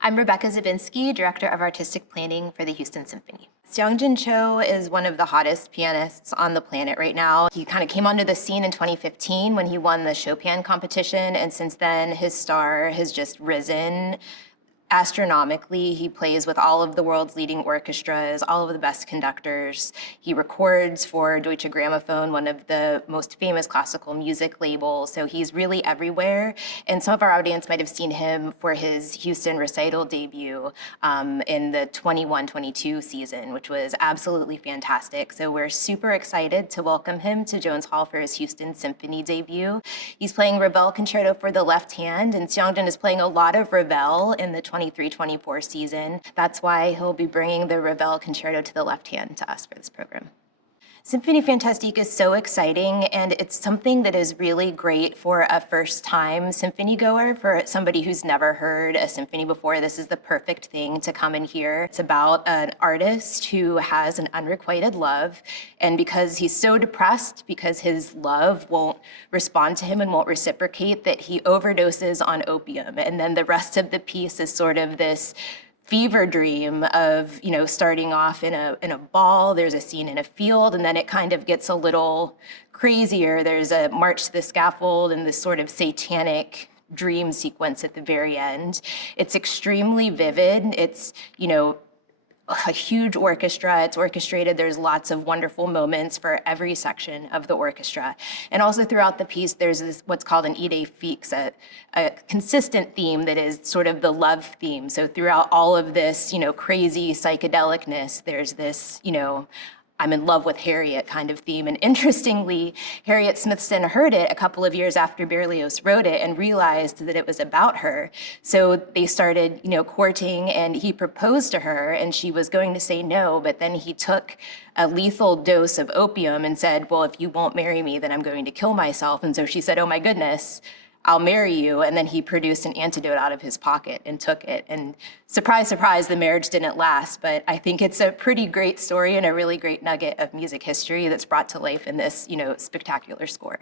I'm Rebecca Zabinski, Director of Artistic Planning for the Houston Symphony. Seong-Jin Cho is one of the hottest pianists on the planet right now. He kind of came onto the scene in 2015 when he won the Chopin competition, and since then his star has just risen astronomically. He plays with all of the world's leading orchestras, all of the best conductors. He records for Deutsche Grammophon, one of the most famous classical music labels. So he's really everywhere. And some of our audience might have seen him for his Houston recital debut in the 21-22 season, which was absolutely fantastic. So we're super excited to welcome him to Jones Hall for his Houston Symphony debut. He's playing Ravel Concerto for the left hand, and Seong-Jin is playing a lot of Ravel in the 23-24 season. That's why he'll be bringing the Ravel Concerto to the left hand to us for this program. Symphony Fantasiatique is so exciting, and it's something that is really great for a first-time symphony goer. For somebody who's never heard a symphony before, this is the perfect thing to come and hear. It's about an artist who has an unrequited love, and because he's so depressed, because his love won't respond to him and won't reciprocate, that he overdoses on opium. And then the rest of the piece is sort of this fever dream of, starting off in a ball. There's a scene in a field, and then it kind of gets a little crazier. There's a march to the scaffold and this sort of satanic dream sequence at the very end. It's extremely vivid. It's, a huge orchestra. It's orchestrated. There's lots of wonderful moments for every section of the orchestra. And also throughout the piece, there's this what's called an idée fixe, a consistent theme that is sort of the love theme. So throughout all of this, crazy psychedelicness, there's this, I'm in love with Harriet kind of theme. And interestingly, Harriet Smithson heard it a couple of years after Berlioz wrote it and realized that it was about her. So they started, courting, and he proposed to her, and she was going to say no, but then he took a lethal dose of opium and said, well, if you won't marry me, then I'm going to kill myself. And so she said, oh my goodness, I'll marry you. And then he produced an antidote out of his pocket and took it. And surprise, surprise, the marriage didn't last. But I think it's a pretty great story and a really great nugget of music history that's brought to life in this, spectacular score.